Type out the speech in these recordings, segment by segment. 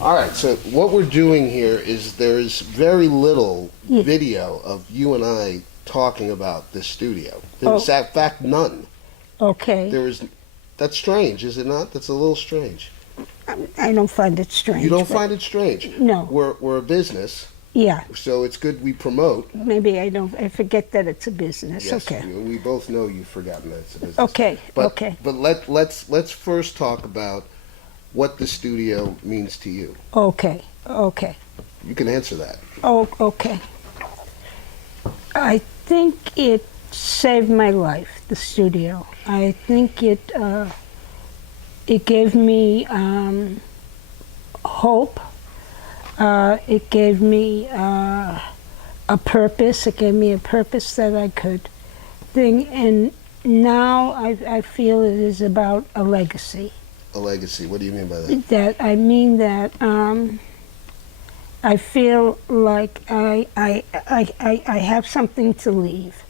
All right, so what we're doing here is there's very little Yeah. video of you and I talking about this studio. There's, Oh. in fact, none. Okay. There is. That's strange, is it not? That's a little strange. I don't find it strange. You don't but- find it strange? No. We're a business, Yeah. so it's good we promote. Maybe I forget that it's a business. Yes, Okay. we both know you've forgotten that it's a business. Okay. But, Okay. But let's first talk about what the studio means to you. Okay. Okay. You can answer that. Oh, okay. I think it saved my life, the studio. I think it gave me hope. It gave me a purpose. It gave me a purpose that I could think. And now I feel it is about a legacy. A legacy. What do you mean by that? That I mean that I feel like I have something to leave,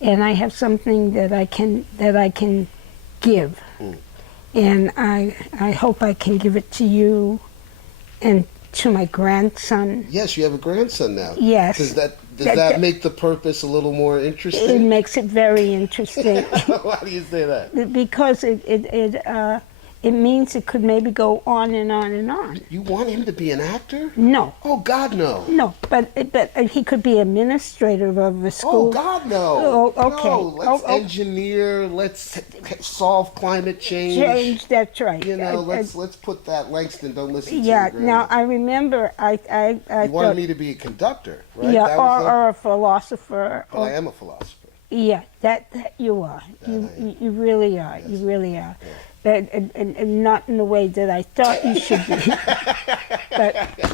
and I have something that I can give, and I hope I can give it to you, and to my grandson. Yes, you have a grandson now. Yes. Does that make the purpose a little more It interesting? makes it very interesting Why do you say that? because it means it could maybe go on and on and on. You want him to be an actor? No. Oh God, no. No, but he could be administrator of a school. Oh God, no. Oh, okay. No, let's Oh, oh. engineer. Let's solve climate change. Change, that's right. You know, let's put that. Langston, don't listen to Yeah. your Now grandma. I remember I You thought, wanted me to be a conductor, right? yeah, That was or a philosopher. But I am a philosopher. Yeah, that you are. I am. You really are. Yes. You really are. And not in the way that I thought you should be.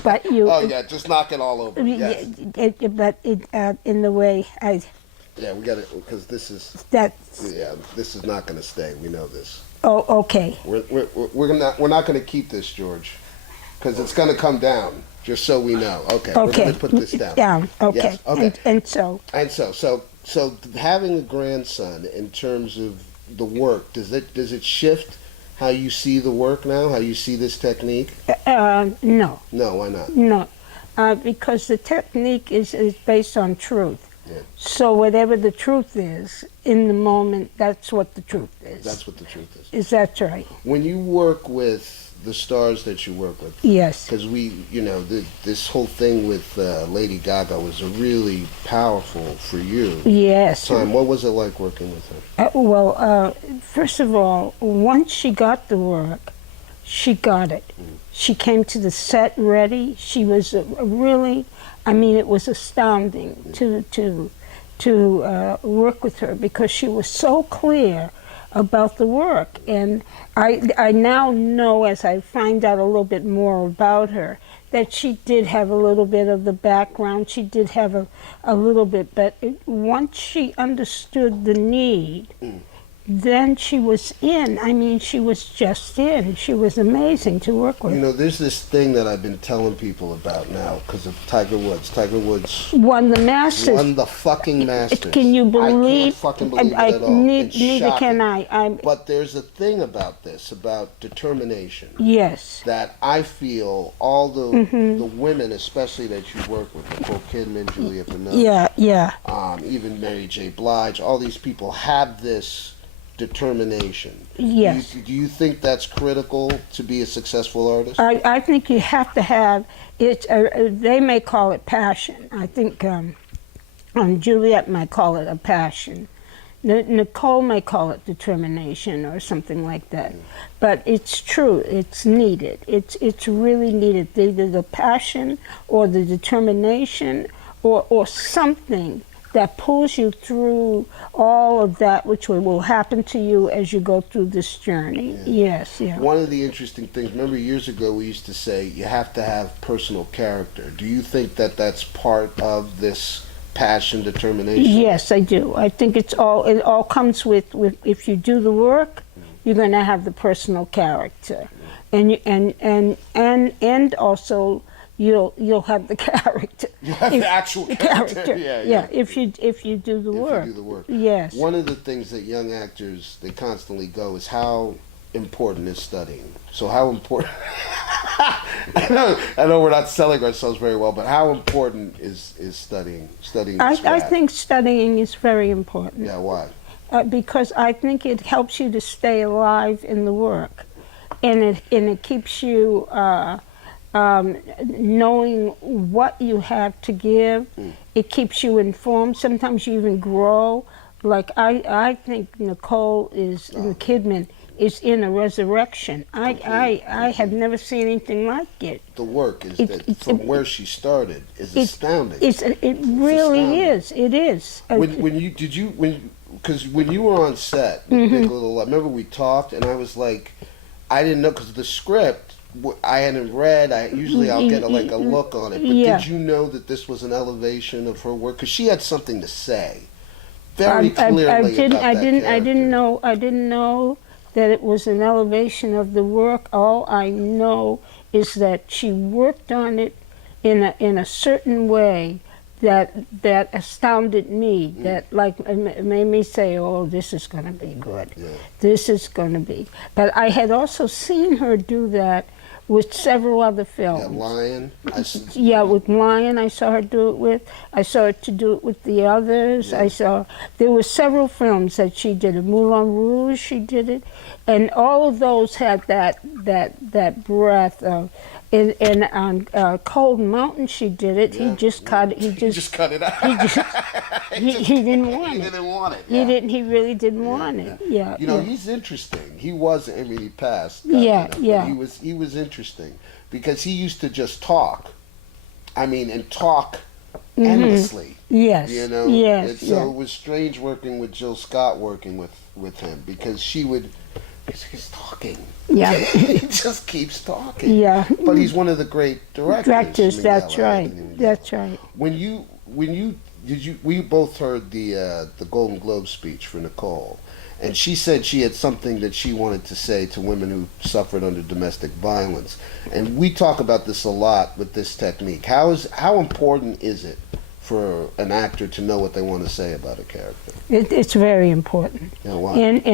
but you. Oh yeah, just knock it all over. Yes. But in the way Yeah, we got it because this is not going to stay. We know this. Oh, okay. We're not going to keep this, George, because it's going to come down. Just so we know. Okay. We're Okay. going to put this down. Down. Okay. Yes, okay. And So having a grandson in terms of the work, does it shift how you see the work now? How you see this technique? No. No, why not? No, because the technique is based on truth. Yeah. So whatever the truth is, in the moment, that's what the truth is. That's what the truth is. Is that right? When you work with the stars that you work with, Yes. because this whole thing with Lady Gaga was a really powerful for you Yes. time. What was it like working with her? First of all, once she got the work, she got it. She came to the set ready. She was really, it was astounding to work with her because she was so clear about the work. And I now know, as I find out a little bit more about her, that she did have a little bit of the background. She did have a little bit, but once she understood the need, then she was in. She was just in. She was amazing to work with. You know, there's this thing that I've been telling people about now because of Tiger Woods. Tiger Woods Won the Masters. won the fucking Masters. Can you believe? I can't fucking believe it at all. It's Neither shocking. can I. But there's a thing about this, about determination, Yes. that I feel all the women, especially that you work with, Nicole Kidman, Julia Binoche, Yeah. even Mary J. Blige, all these people have this determination. Yes. Do you think that's critical to be a successful artist? I think you have to have it. They may call it passion. I think Juliet might call it a passion. Nicole may call it determination or something like that. But it's true. It's needed. It's really needed. Either the passion or the determination or something that pulls you through all of that which will happen to you as you go through this journey. Yeah. Yes. One of the interesting things, remember years ago we used to say you have to have personal character. Do you think that that's part of this passion, determination? Yes, I do. I think it all comes with if you do the work, you're going to have the personal character, and also you'll have the character. You have the actual character. Yeah. If you do the work. If you do the work. Yes. One of the things that young actors, they constantly go is how important is studying. So how important I know we're not selling ourselves very well, but how important is studying this I craft? think studying is very important. Yeah, why? Because I think it helps you to stay alive in the work, and it keeps you knowing what you have to give. It keeps you informed. Sometimes you even grow. Like I think Nicole Kidman is in a resurrection. I have never seen anything like it. The work is from where she started is astounding. It really is. It is. Because when you were on set with Big Little Lies, remember we talked and I was like, I didn't know because the script I hadn't read. I'll get a look on it. But did you know that this was an elevation of her work? Because she had something to say very clearly I didn't know that it was an elevation of the work. All I know is that she worked on it in a certain way that astounded me. That made me say, "Oh, this is going to be good. Yeah. This is going to be." But I had also seen her do that with several other films. Yeah, Lion. With Lion, I saw her do it with. I saw her to do it with the others. Yeah. There were several films that she did. Moulin Rouge, she did it, and all of those had that breath of. And on Cold Mountain, she did it. Yeah. He just cut it. He just cut it out. He didn't want it. He didn't want it. Yeah. He really didn't want it. Yeah. He's interesting. He was. I mean, he passed. But he was interesting because he used to just talk. I mean, and talk endlessly. Yes. Yes. So it was strange working with Jill Scott, working with him because she would. He's talking. Yeah. He just keeps talking. Yeah. But he's one of the great directors. That's right. That's right. We both heard the Golden Globe speech for Nicole, and she said she had something that she wanted to say to women who suffered under domestic violence. And we talk about this a lot with this technique. How important is it for an actor to know what they want to say about a character? It's very important. Yeah, why? And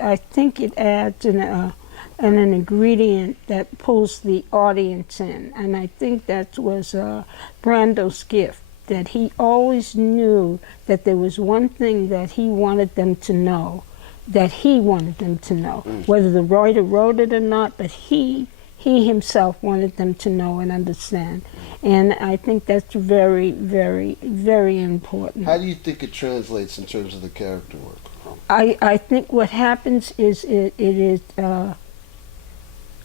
I think it adds an ingredient that pulls the audience in, and I think that was Brando's gift. That he always knew that there was one thing that he wanted them to know, whether the writer wrote it or not, but he himself wanted them to know and understand. And I think that's very, very, very important. How do you think it translates in terms of the character work? I think what happens is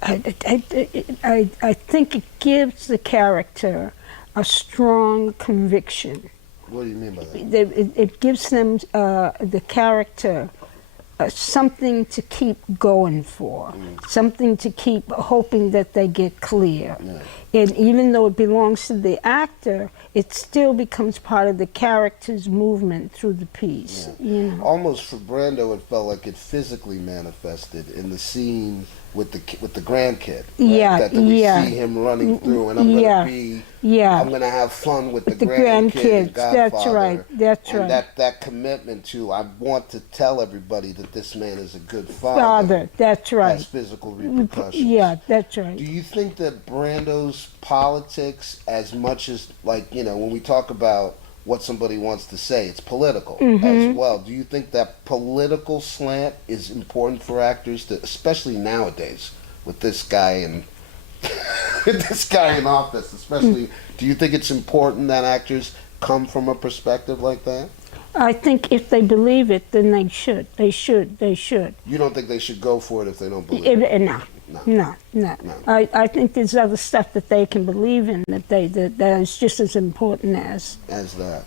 I think it gives the character a strong conviction. What do you mean by that? It gives them, the character, something to keep going for, something to keep hoping that they get clear. Yeah. And even though it belongs to the actor, it still becomes part of the character's movement through the piece. Yeah. Almost for Brando, it felt like it physically manifested in the scene with the grandkid. Right? We see him running through, and I'm gonna have fun with the grandkid. And Godfather. That's right. That commitment to, I want to tell everybody that this man is a good father. That's right. Has physical repercussions. Yeah, that's right. Do you think that Brando's politics, as much as when we talk about what somebody wants to say, it's political as well. Do you think that political slant is important for actors, especially nowadays with this guy in office? Especially, do you think it's important that actors come from a perspective like that? I think if they believe it, then they should. They should. You don't think they should go for it if they don't believe it? No. I think there's other stuff that they can believe in that is just as important as that.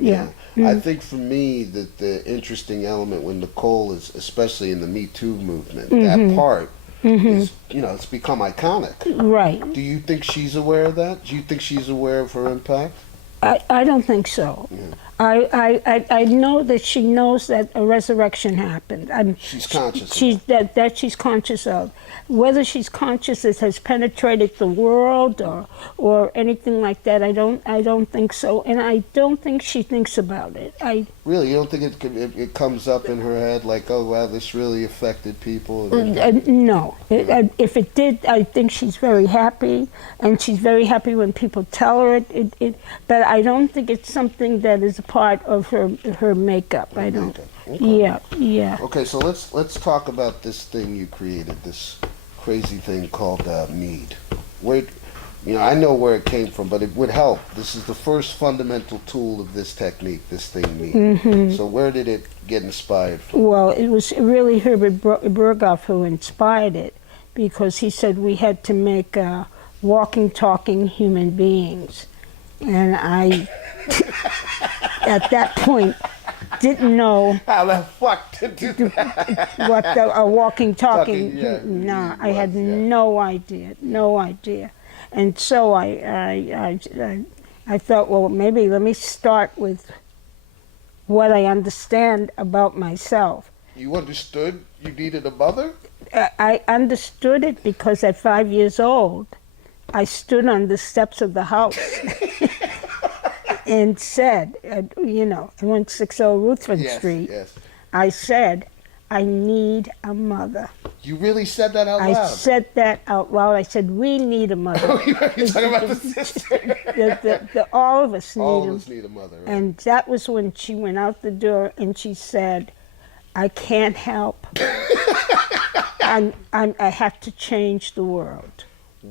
Yeah. I think for me that the interesting element when Nicole is, especially in the Me Too movement, that part is, it's become iconic. Right. Do you think she's aware of that? Do you think she's aware of her impact? I don't think so. I know that she knows that a resurrection happened. She's conscious. That she's conscious of. Whether she's conscious it has penetrated the world or anything like that, I don't think so, and I don't think she thinks about it. Really, you don't think it comes up in her head like, oh wow, this really affected people? No. If it did, I think she's very happy, and she's very happy when people tell her it. But I don't think it's something that is a part of her makeup. I don't. Okay. Yeah. Okay, so let's talk about this thing you created, this crazy thing called need. Where, I know where it came from, but it would help. This is the first fundamental tool of this technique, this thing need. Mm-hmm. So where did it get inspired from? Well, it was really Herbert Berghoff who inspired it, because he said we had to make walking, talking human beings. And I, at that point, didn't know how the fuck to do that. what a walking, talking. Yeah, I had no idea. And so I thought, well, maybe let me start with what I understand about myself. You understood you needed a mother? I understood it because at 5 years old, I stood on the steps of the house and said, I 160 Ruthven Street. Yes. I said, I need a mother. You really said that out loud? I said that out loud. I said, we need a mother. Oh, you're talking about the sister. All of us need a mother. Right? And that was when she went out the door and she said, I can't help. I have to change the world.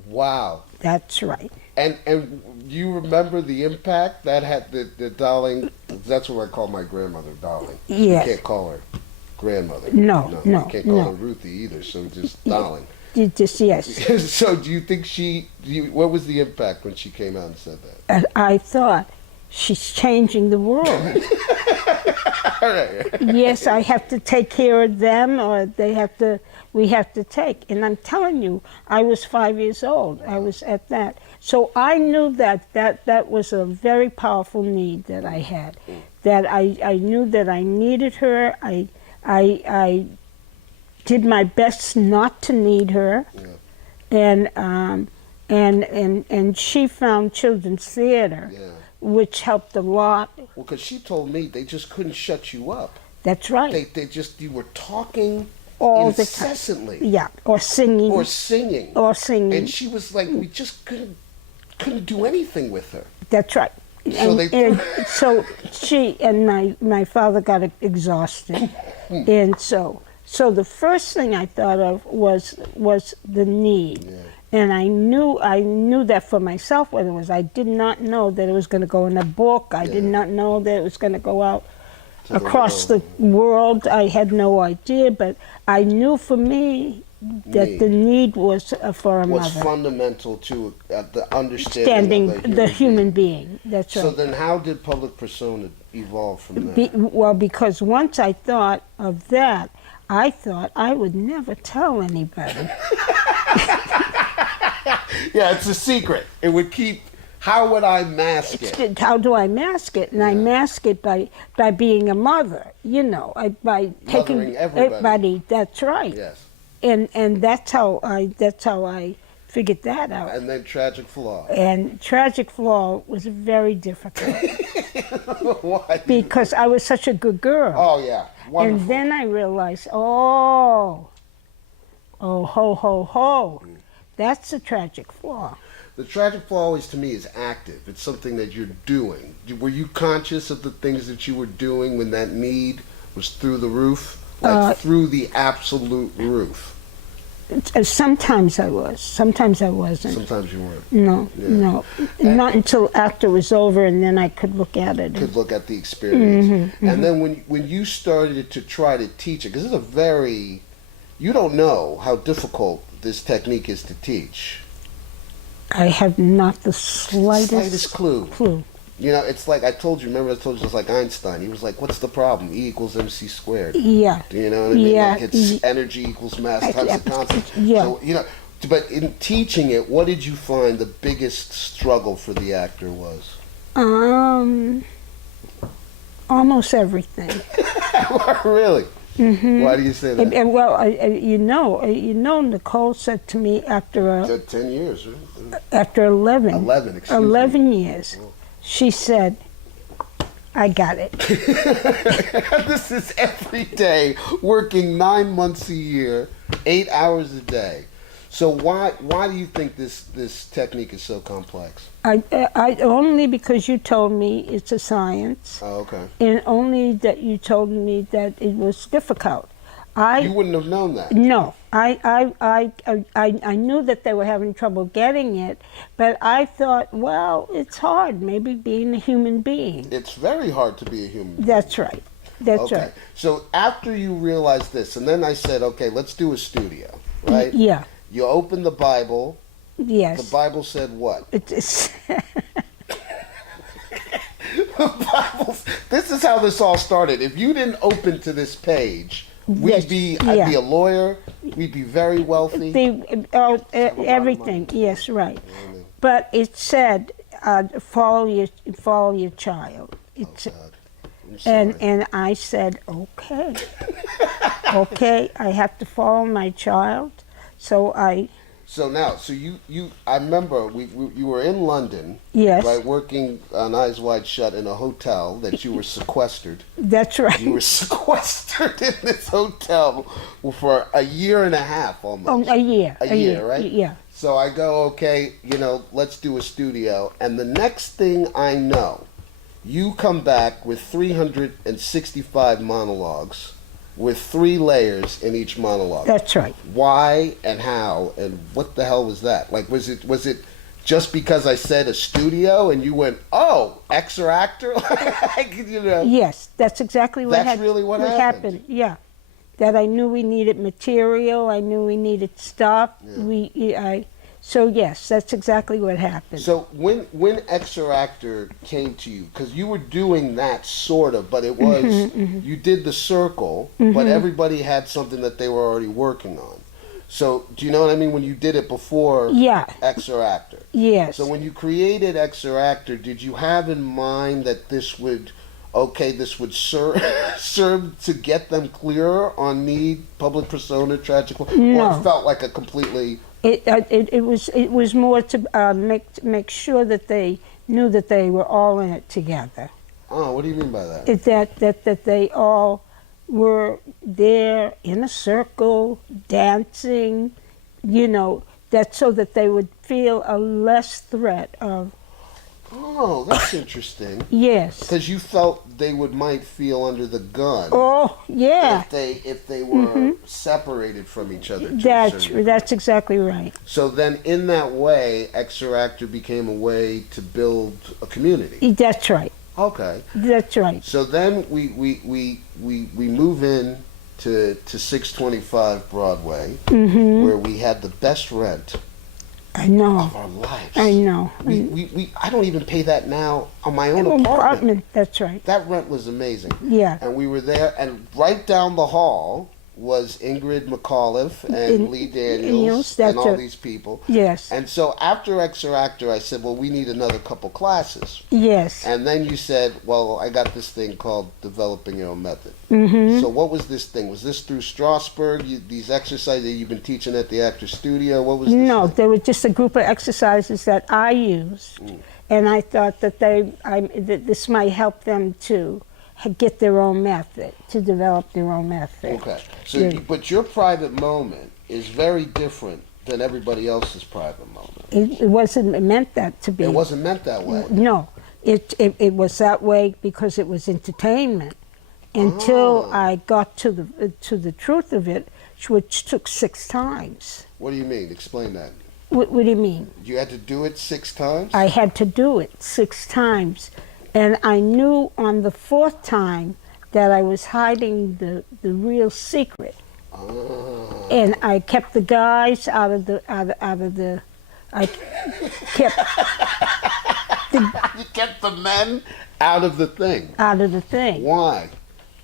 Wow. That's right. And you remember the impact that had the darling? That's what I call my grandmother, darling. Yes. You can't call her grandmother. No. You can't call her Ruthie either. So just darling. Yes. So do you think what was the impact when she came out and said that? I thought, she's changing the world. All right. Yes, I have to take care of them, or we have to take. And I'm telling you, I was 5 years old. I was at that. So I knew that was a very powerful need that I had. That I knew that I needed her. I did my best not to need her. Yeah. And she found children's theater. Yeah. Which helped a lot. Well, because she told me they just couldn't shut you up. That's right. You were talking all incessantly. The time. Yeah, or singing. And she was like, we just couldn't do anything with her. That's right. So she and my father got exhausted. And so the first thing I thought of was the need. Yeah. And I knew that for myself what it was. I did not know that it was going to go in a book. I did not know that it was going to go out across the world. I had no idea, but I knew for me that the need was for a mother. Was fundamental to the understanding of the human being. That's right. So then how did public persona evolve from that? Because once I thought of that, I thought I would never tell anybody. Yeah, it's a secret. It would keep. How would I mask it? How do I mask it? And I mask it by being a mother. By taking everybody. That's right. Yes. And that's how I figured that out. And then Tragic Flaw. And Tragic Flaw was very difficult. Why? Because I was such a good girl. Oh yeah. Wonderful. And then I realized, ho, ho. That's the tragic flaw. The tragic flaw always, to me, is active. It's something that you're doing. Were you conscious of the things that you were doing when that need was through the roof? Like through the absolute roof? Sometimes I was. Sometimes I wasn't. Sometimes you weren't? No. Not until after it was over, and then I could look at it. Could look at the experience. And then when you started to try to teach it, because it's a very... You don't know how difficult this technique is to teach. I have not the slightest clue. It's like I told you, it's like Einstein. He was like, what's the problem? E equals MC squared. Yeah. Do you know what I mean? Yeah. Like it's energy equals mass times the constant. Yeah. So, but in teaching it, what did you find the biggest struggle for the actor was? Almost everything. Really? Why do you say that? Well, you know, Nicole said to me after 10 years, right? after 11, 11, excuse me. 11 years, she said, "I got it." This is every day, working 9 months a year, 8 hours a day. So why do you think this technique is so complex? I only because you told me it's a science, Oh, okay. and only that you told me that it was difficult. You wouldn't have known that. No, I knew that they were having trouble getting it, but I thought, well, it's hard. Maybe being a human being. It's very hard to be a human being. That's right. That's Okay. right. So after you realized this, and then I said, okay, let's do a studio, right? Yeah. You opened the Bible. Yes. The Bible said what? It's This is how this all started. If you didn't open to this page, Yes, I'd be yeah. a lawyer. We'd be very wealthy. everything. Yes, right. But it said, follow your child. It's, God. I'm sorry. and I said, okay, okay, I have to follow my child. So I remember you were in London, Yes. right, working on Eyes Wide Shut in a hotel that you were sequestered. That's right. You were sequestered in this hotel for a year and a half almost. A year. A year, right? Yeah. So I go, okay, let's do a studio. And the next thing I know, you come back with 365 monologues with 3 layers in each monologue. That's right. Why and how and what the hell was that? Like, was it just because I said a studio and you went, oh, X or actor? Yes, that's exactly what That's really what happened. Yeah. That I knew we needed material. I knew we needed stuff. Yeah. So yes, that's exactly what happened. So when X or actor came to you, because you were doing that sort of, but it was, you did the circle, but everybody had something that they were already working on. So do you know what I mean? When you did it before Yeah. X or actor. Yes. So when you created X or actor, did you have in mind that this would serve to get them clearer on need, public persona, tragic, or No. it felt like a completely... It was more to make sure that they knew that they were all in it together. Oh, what do you mean by that? That they all were there in a circle, dancing, that so that they would feel a less threat of. Oh, that's interesting. Yes. Because you felt they might feel under the gun. Oh, yeah. If they were separated from each other. to a certain degree. That's exactly right. So then, in that way, X or actor became a way to build a community. That's right. Okay. That's right. So then we move in to 625 Broadway, where we had the best rent I know. of our lives. I know. I don't even pay that now on my own apartment. That's right. That rent was amazing. Yeah. And we were there, and right down the hall was Ingrid McAuliffe and Lee Daniels and all these people. Yes. And so after X or actor, I said, well, we need another couple classes. Yes. And then you said, well, I got this thing called Developing Your Own Method. So what was this thing? Was this through Strasbourg, these exercises that you've been teaching at the Actor Studio? What was this No, thing? there were just a group of exercises that I used, and I thought that that this might help them to get their own method, to develop their own method. Okay. So, but your private moment is very different than everybody else's private moment. It wasn't meant that to be. It wasn't meant that way. No, it was that way because it was entertainment. Until I got to the truth of it, which took 6 times. What do you mean? Explain that. What do you mean? You had to do it 6 times? I had to do it 6 times. And I knew on the 4th time that I was hiding the real secret. And I kept the guys out of the I kept You kept the men out of the thing. out of the thing. Why?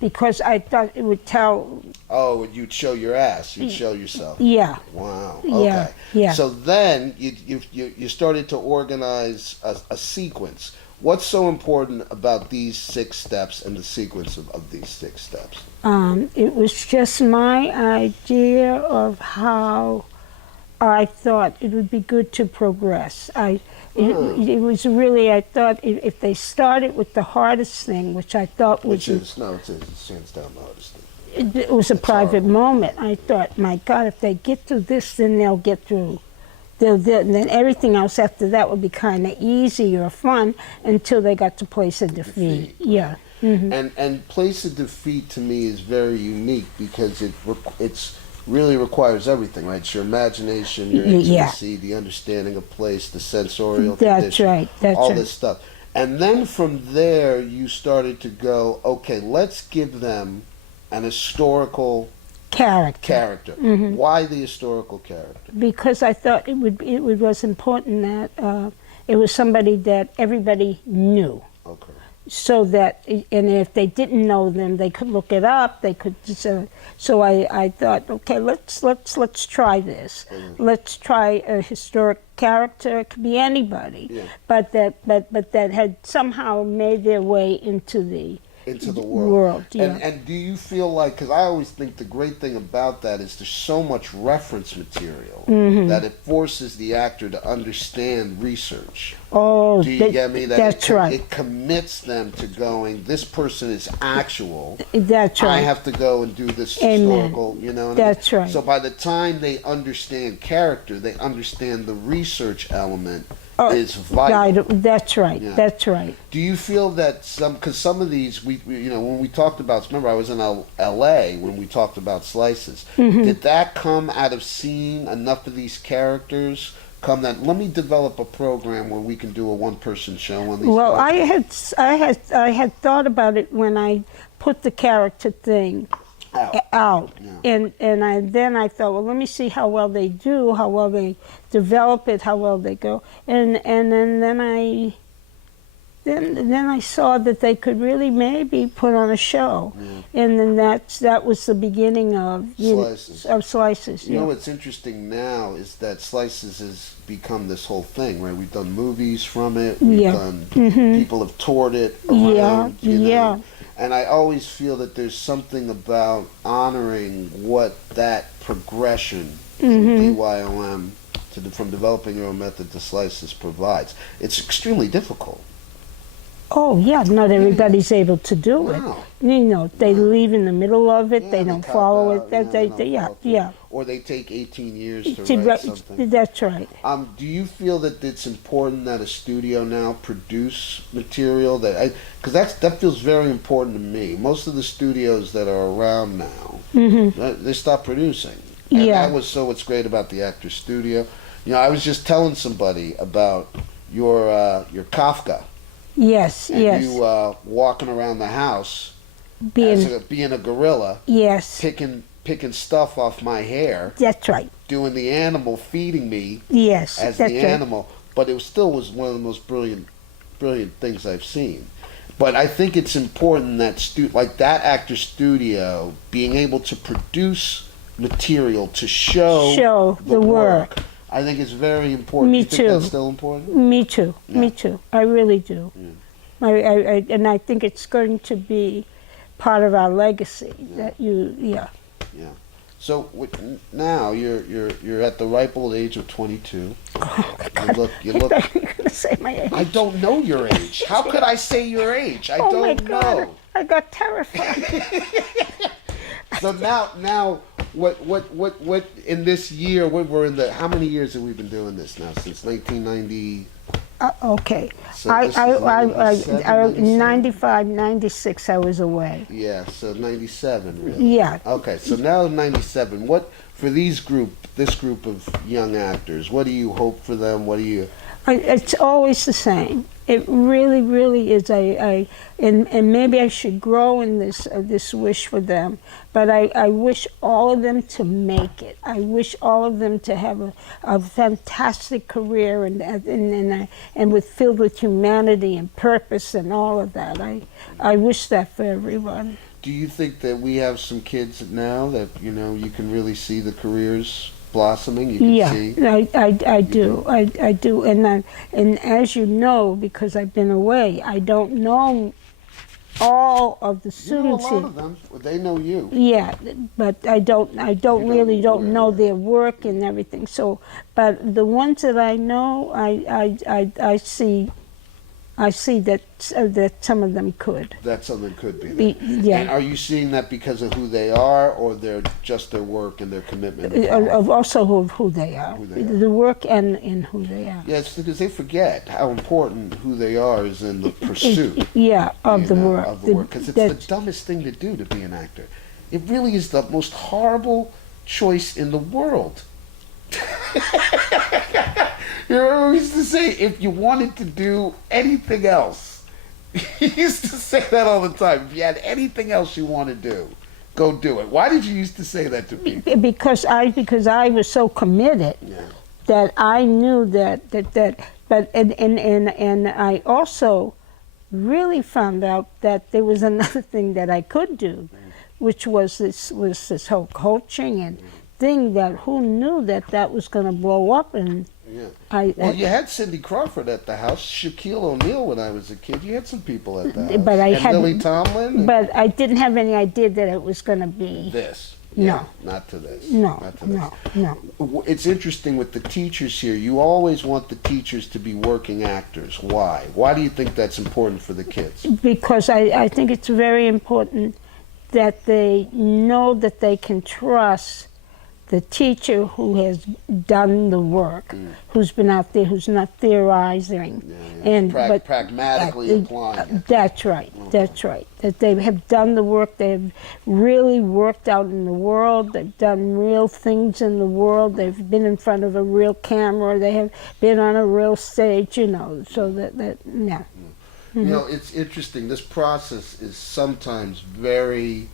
Because I thought it would tell. Oh, you'd show your ass. You'd show yourself. Yeah. Wow. Yeah, Okay. yeah. So then you started to organize a sequence. What's so important about these 6 steps and the sequence of these 6 steps? It was just my idea of how I thought it would be good to progress. It was really, I thought if they started with the hardest thing, which I thought was... It's hands down the hardest thing. It was a private moment. I thought, my God, if they get through this, then they'll get through. Then everything else after that would be kind of easy or fun until they got to Place of Defeat. Yeah. Mm-hmm. And Place of Defeat to me is very unique because it's really requires everything, right? It's your imagination, your intimacy, the understanding of place, the sensorial condition, right. That's all right. this stuff. And then from there, you started to go, okay, let's give them an historical character. Mm-hmm. Why the historical character? Because I thought it was important that it was somebody that everybody knew. Okay. So that, and if they didn't know them, they could look it up. They could. So I thought, okay, let's try this. Mm-hmm. Let's try a historic character. It could be anybody, Yeah. but that had somehow made their way into the world. Yeah. And do you feel like, because I always think the great thing about that is there's so much reference material that it forces the actor to understand research. Oh, do you get me? That's right. It commits them to going, this person is actual. That's right. I have to go and do this Amen. historical, you know what That's I mean? right. So by the time they understand character, they understand the research element is vital. That's right. Yeah. That's right. Do you feel that because some of these, we when we talked about, remember I was in L.A. when we talked about Slices, did that come out of seeing enough of these characters come that, let me develop a program where we can do a one-person show on these Well, characters? I had thought about it when I put the character thing out. Yeah. And then I thought, well, let me see how well they do, how well they develop it, how well they go, and then I saw that they could really maybe put on a show, and then that was the beginning of Slices. You know what's interesting now is that Slices has become this whole thing, right? We've done movies from it. We've done people have toured it around. You know? And I always feel that there's something about honoring what that progression from DYOM from developing your own method to Slices provides. It's extremely difficult. Oh, yeah, not everybody's able to do it. You know, they leave in the middle of it, they don't follow it. Or they take 18 years to write something. That's right. Do you feel that it's important that a studio now produce material because that feels very important to me. Most of the studios that are around now, they stop producing. And that was what's great about the Actors Studio. You know, I was just telling somebody about your Kafka. Yes, and you walking around the house being a gorilla. Yes. Picking stuff off my hair. That's right. Doing the animal, feeding me. Yes. As that's the animal, but it still was one of the most brilliant things I've seen. But I think it's important that like that Actor Studio being able to produce material to show the work. I think it's very important. Me you too. think that's still important? Me too. Yeah. Me too. I really do. Yeah. And I think it's going to be part of our legacy. That Yeah. So now you're at the ripe old age of 22. Oh my God. You look. You're going to say my age. I don't know your age. How could I say your age? I oh don't my God. know. I got terrified. So now what in this year, we're in how many years have we been doing this now? Since 1990? Okay. So I 95, 96 I was away. Yeah, so 97 really. Yeah. Okay, so now 97. What for this group of young actors, what do you hope for them? What do you It's always the same. It really, really is. And maybe I should grow in this wish for them. But I wish all of them to make it. I wish all of them to have a fantastic career and filled with humanity and purpose and all of that. I wish that for everyone. Do you think that we have some kids now that you can really see the careers blossoming. You can see. I do. I do. And as you know, because I've been away, I don't know all of the You know a students lot here. of them. Well, they know you. Yeah, but I don't really don't know their work and everything. So, but the ones that I know, I see that some of them could. That something could be. Yeah. And are you seeing that because of who they are, or they're just their work and their commitment? Of also of who they are, Who they are. the work and who they are. Yes, because they forget how important who they are is in the pursuit. Yeah, of the work. Of the work, because it's the dumbest thing to do to be an actor. It really is the most horrible choice in the world. You know, we used to say, if you wanted to do anything else, he used to say that all the time. If you had anything else you want to do, go do it. Why did you used to say that to people? Because I was so committed that I knew but I also really found out that there was another thing that I could do, which was this whole coaching and thing that who knew that was going to blow up. And Well, you had Cindy Crawford at the house, Shaquille O'Neal when I was a kid. You had some people at the house. But Lily Tomlin. But I didn't have any idea that it was going to be This. No. Yeah, not to this. No, Not to this. no. It's interesting with the teachers here. You always want the teachers to be working actors. Why? Why do you think that's important for the kids? Because I think it's very important that they know that they can trust the teacher who has done the work, who's been out there, who's not theorizing, and pragmatically applying it. That's right. That's right. That they have done the work. They've really worked out in the world. They've done real things in the world. They've been in front of a real camera. They have been on a real stage. You know, so that yeah. You know, it's interesting. This process is sometimes very,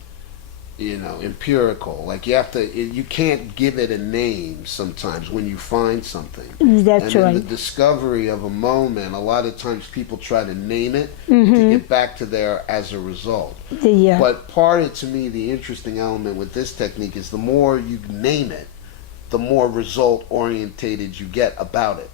empirical. Like you can't give it a name sometimes when you find something. That's and right. in the discovery of a moment, a lot of times people try to name it to get back to there as a result. But part of, to me, the interesting element with this technique is the more you name it, the more result orientated you get about it.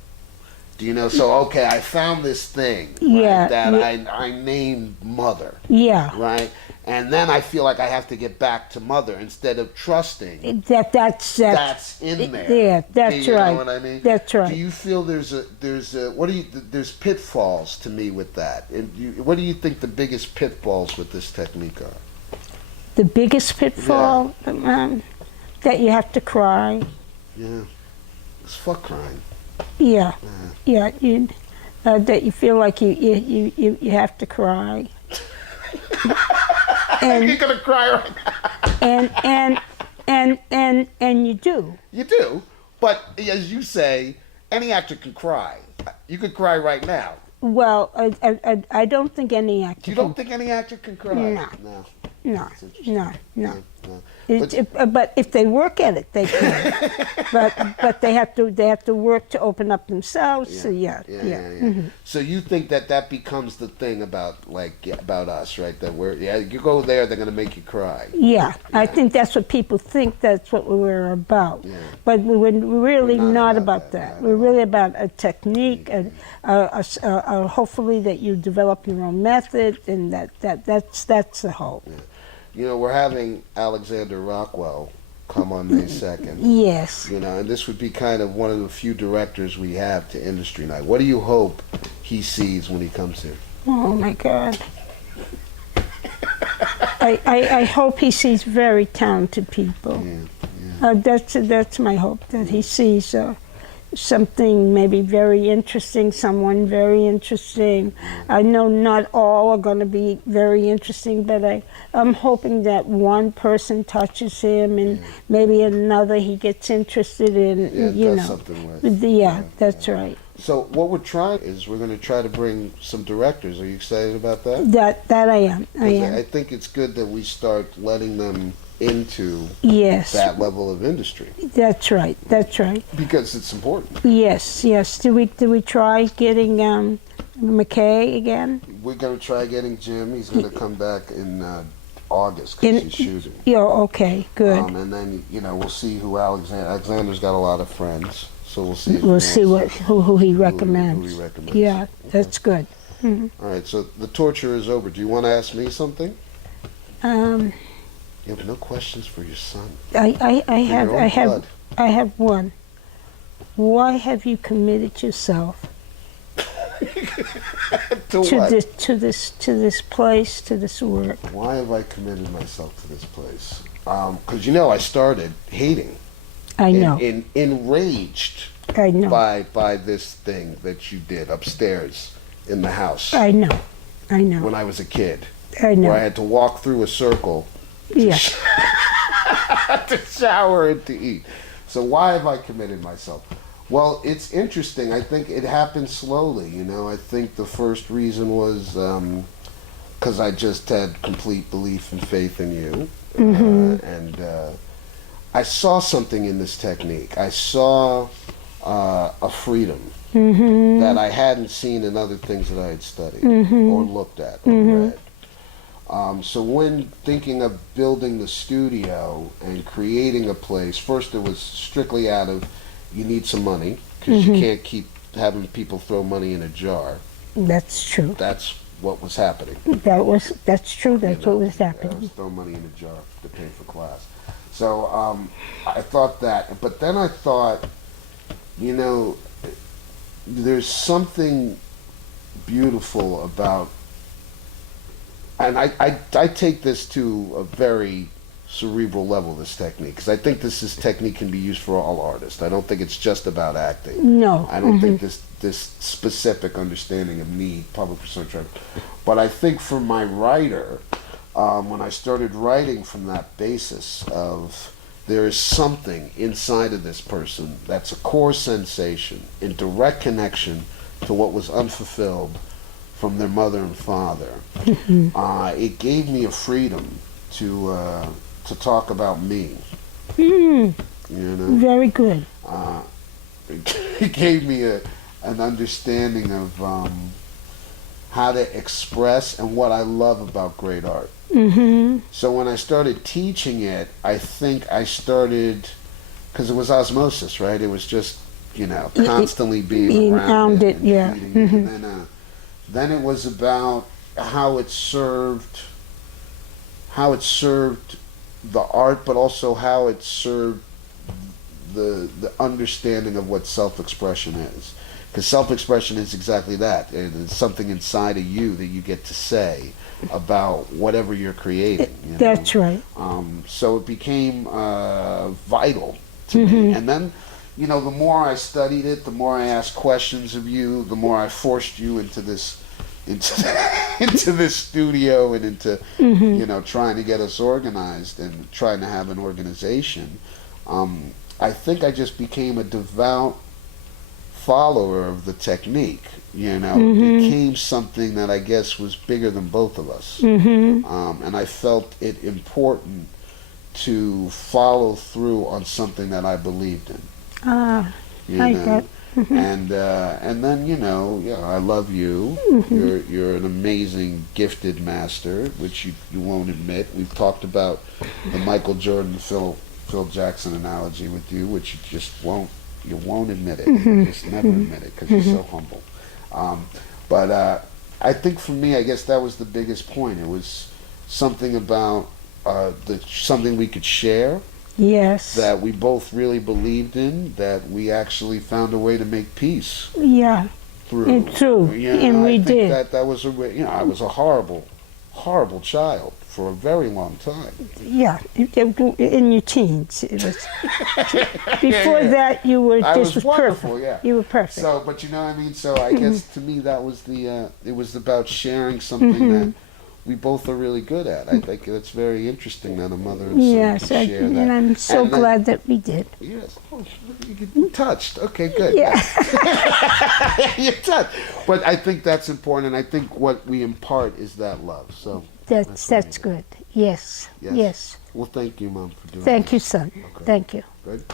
Do you know? So, okay, I found this thing that I named Mother. Yeah. Right? And then I feel like I have to get back to Mother instead of trusting that's in there. Yeah, that's do you right. know what I mean? That's right. Do you feel there's pitfalls to me with that? And what do you think the biggest pitfalls with this technique are? The biggest pitfall, that you have to cry. Yeah. It's fuck crying. Yeah. That you feel like you have to cry. And you're gonna cry right now. And you do. You do, but as you say, any actor can cry. You could cry right now. Well, I don't think any actor. You don't think any actor can cry? No. But if they work at it, they can. but they have to work to open up themselves. So So you think that becomes the thing about us, right? That you go there, they're gonna make you cry. Yeah, I think that's what people think. That's what we're about. Yeah. But we're really not about that. We're really about a technique, hopefully that you develop your own method, and that's the hope. Yeah. You know, we're having Alexander Rockwell come on May 2nd. Yes. And this would be kind of one of the few directors we have to Industry Night. What do you hope he sees when he comes here? Oh, my God. I hope he sees very talented people. Yeah. That's my hope, that he sees something maybe very interesting, someone very interesting. I know not all are going to be very interesting, but I'm hoping that one person touches him and maybe another he gets interested in, something with. That's right. So what we're trying is we're going to try to bring some directors. Are you excited about that? That I am. I think it's good that we start letting them into that level of industry. That's right. Because it's important. Yes. Do we try getting McKay again? We're going to try getting Jim. He's going to come back in August because he's shooting. Yeah, okay, good. And then, we'll see who Alexander's got a lot of friends, so we'll see. We'll see who he recommends. Who he recommends. Yeah, that's good. All right, so the torture is over. Do you want to ask me something? Um, You have no questions for your son. I have one. Why have you committed yourself To what? to this place, to this work? Why have I committed myself to this place? Because I started hating. I know. Enraged I know. by this thing that you did upstairs in the house. I know. I know. When I was a kid. I know. Where I had to walk through a circle Yeah. to shower and to eat. So why have I committed myself? Well, it's interesting. I think it happened slowly. I think the first reason was because I just had complete belief and faith in you. And I saw something in this technique. I saw a freedom that I hadn't seen in other things that I had studied or looked at or read. So when thinking of building the studio and creating a place, first it was strictly out of, you need some money, because you can't keep having people throw money in a jar. That's true. That's what was happening. That's true. That's what was happening. I was throwing money in a jar to pay for class. So I thought that, but then I thought, there's something beautiful about, and I take this to a very cerebral level, this technique, because I think this technique can be used for all artists. I don't think it's just about acting. No. I don't think this specific understanding of me, public persona, but I think for my writer, when I started writing from that basis of there is something inside of this person that's a core sensation in direct connection to what was unfulfilled from their mother and father, it gave me a freedom to talk about me. Very good. It gave me an understanding of how to express and what I love about great art. So when I started teaching it, I think I started, because it was osmosis, right? It was just, constantly being around it. Yeah. And then it was about how it served the art, but also how it served the understanding of what self-expression is. Because self-expression is exactly that. It's something inside of you that you get to say about whatever you're creating. That's right. So it became vital to me. And then, the more I studied it, the more I asked questions of you, the more I forced you into this studio and into trying to get us organized and trying to have an organization. I think I just became a devout follower of the technique. It became something that I guess was bigger than both of us. And I felt it important to follow through on something that I believed in. And then I love you. You're an amazing, gifted master, which you won't admit. We've talked about the Michael Jordan, Phil Jackson analogy with you, which you just won't admit it. You just never admit it because you're so humble. But I think for me, I guess that was the biggest point. It was something about something we could share. Yes. That we both really believed in, that we actually found a way to make peace. Yeah. Through. And we did. That was I was a horrible, horrible child for a very long time. Yeah, in your teens. It was before that you were just wonderful, perfect. Yeah. You were perfect. So, but you know what I mean. So I guess to me that was it was about sharing something that we both are really good at. I think it's very interesting that a mother and son can share that. And I'm so glad that we did. Yes. Oh, you get touched. Okay, good. Yeah. You're touched. But I think that's important, and I think what we impart is that love. So that's good. Yes. Yes. Well, thank you, Mom, for doing Thank this. you, son. Okay. Thank you. Good.